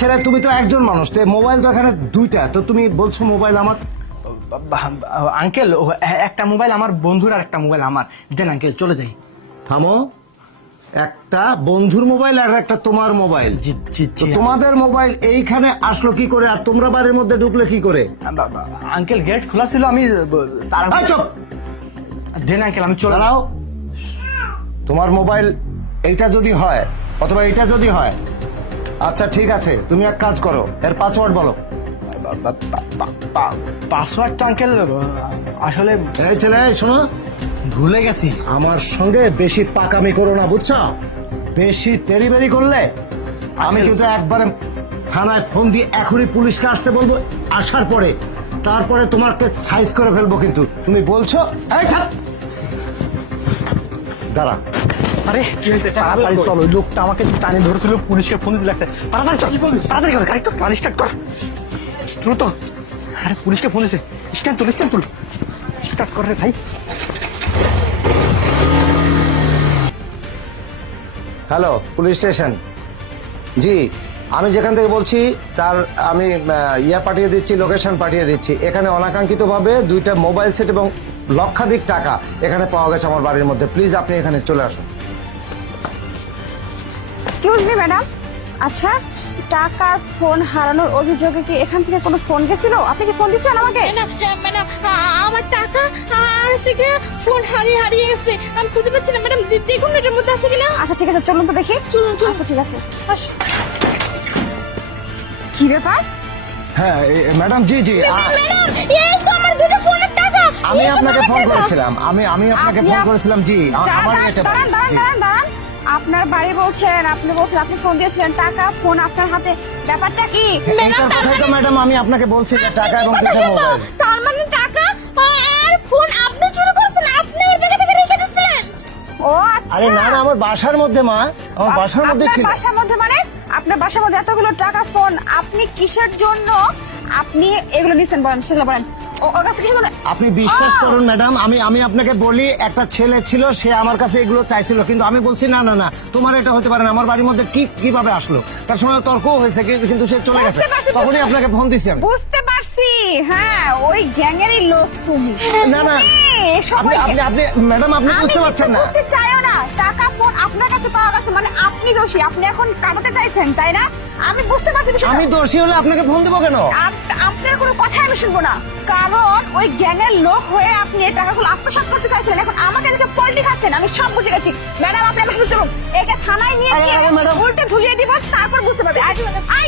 ছেলে তুমি তো একজন মানুষ, তো মোবাইল তো এখানে দুইটা, তো তুমি বলছো মোবাইল আমার। আঙ্কেল একটা মোবাইল আমার বন্ধুর আর একটা মোবাইল আমার। দেন আঙ্কেল চলে যাই। থামো, একটা বন্ধুর মোবাইল আর একটা তোমার মোবাইল। জি জি তো জি তোমাদের মোবাইল এইখানে আসলো কি করে আর তোমরা বাড়ির মধ্যে ঢুকলে কি করে? আঙ্কেল গেট খোলা ছিল, আমি তার এই চুপ! দেন আঙ্কেল আমি চলে দাঁড়াও, তোমার মোবাইল এইটা যদি হয় অথবা এইটা যদি হয়, আচ্ছা ঠিক আছে, তুমি এক কাজ করো, এর পাসওয়ার্ড বলো। পাসওয়ার্ড তো আঙ্কেল আসলে এই ছেলে শোনো, ভুলে গেছি। আমার সঙ্গে বেশি পাকামি করো না, বুঝছো? বেশি তেরিবেরি করলে আমি কিন্তু একবারে থানায় ফোন দিয়ে এখনই পুলিশকে আসতে বলবো, আসার পরে তারপরে তোমাকে সাইজ করে ফেলবো। কিন্তু তুমি বলছো এই থাক, দাঁড়া। আরে কি হয়েছে? তাড়াতাড়ি চল, ওই লোকটা আমাকে টানে ধরেছিল, পুলিশকে ফোন দিতে লাগছে। তাড়াতাড়ি চল, তাড়াতাড়ি কর, গাড়ি তো গাড়ি স্টার্ট কর দ্রুত। আরে পুলিশকে ফোন দিছে, স্ট্যান্ড তুল, স্ট্যান্ড তুল, স্টার্ট কর রে ভাই। Hello, police station. জি, আমি যেখান থেকে বলছি তার আমি পাঠিয়ে দিচ্ছি, লোকেশন পাঠিয়ে দিচ্ছি। এখানে অনাকাঙ্ক্ষিতভাবে দুইটা মোবাইল সেট এবং লক্ষাধিক টাকা এখানে পাওয়া গেছে আমার বাড়ির মধ্যে। প্লিজ আপনি এখানে চলে আসুন। এক্সকিউজ মি ম্যাডাম, আচ্ছা টাকা ফোন হারানোর অভিযোগে কি এখান থেকে কোনো ফোন গেছিল? আপনি কি ফোন দিয়েছেন আমাকে? ম্যাডাম আমার টাকা আর সেটা ফোন হারিয়ে গেছে, আমি খুঁজে পাচ্ছি না ম্যাডাম। দেখুন এটার মধ্যে আছে কিনা। আচ্ছা ঠিক আছে, চলুন তো দেখি। চলুন, চলুন। আচ্ছা ঠিক আছে। আস। কি ব্যাপার? হ্যাঁ ম্যাডাম, জি জি, ম্যাডাম এই তো আমার দুটো ফোনের টাকা। আমি আপনাকে ফোন করেছিলাম, আমি আপনাকে ফোন করেছিলাম। জি, আমার এটা দাঁড়ান দাঁড়ান জি। দাঁড়ান দাঁড়ান, আপনার বাড়ি বলছেন, আপনি বলছেন আপনি ফোন দিয়েছিলেন, টাকা ফোন আপনার হাতে, ব্যাপারটা কি? এইটার কথাই তো ম্যাডাম আমি আপনাকে বলছি যে টাকা এবং দুইটা মোবাইল। তার মানে টাকা আর ফোন আপনি চুরি করছেন, আপনি ওর ব্যাগে থেকে রেখে দিয়েছিলেন। ও আচ্ছা। আরে না না, আমার বাসার মধ্যে মা, আমার বাসার মধ্যে আপনার ছিল। বাসার মধ্যে মানে আপনার বাসার মধ্যে এতগুলো টাকা ফোন, আপনি কিসের জন্য আপনি এগুলো নিছেন বলেন, সেগুলো বলেন। ওর কাছে কিছু বলেন। আপনি বিশ্বাস করুন ম্যাডাম, আমি আপনাকে বলি, একটা ছেলে ছিল, সে আমার কাছে এগুলো চাইছিল, কিন্তু আমি বলছি না না না, তোমার এটা হতে পারে না, আমার বাড়ির মধ্যে কিভাবে আসলো। তার সময় তর্কও হয়েছে, কিন্তু সে চলে গেছে, বুঝতে পারছি, তখনই আপনাকে ফোন দিছি আমি। বুঝতে পারছি, হ্যাঁ ওই গ্যাংয়েরই লোক তুমি। না না, সবাই আপনি ম্যাডাম আপনি বুঝতে পারছেন না। বুঝতে চাইও না, টাকা ফোন আপনার কাছে পাওয়া গেছে মানে আপনি দোষী, আপনি এখন কামাতে চাইছেন তাই না? আমি বুঝতে পারছি বিষয়টা। আমি দোষী হলে আপনাকে ফোন দেবো কেন? আপনার কোনো কথা আমি শুনবো না, কারণ ওই গ্যাংয়ের লোক হয়ে আপনি এই টাকাগুলো আত্মসাৎ করতে চাইছিলেন, এখন আমাকে দেখে পল্টি খাচ্ছেন। আমি সব বুঝে গেছি ম্যাডাম, আপনি আমাকে চলুন, একে থানায় নিয়ে আরে, গিয়ে ম্যাডাম। উল্টে ঝুলিয়ে দিব, তারপর বুঝতে পারবে। আই